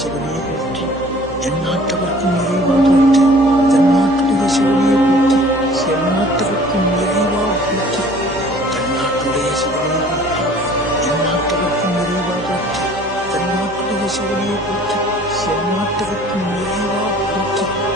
சிவனையை போற்றி, எந்நாட்டவர்க்கும் இறைவா போற்றி, தென்னாட்டுடைய சிவனையை போற்றி, செந்நாட்டவர்க்கும் இறைவா போற்றி, தென்னாட்டுடைய சிவனையை போற்றி, எந்நாட்டவர்க்கும் இறைவா போற்றி, தென்னாட்டுடைய சிவனையை போற்றி, செந்நாட்டவர்க்கும் இறைவா போற்றி.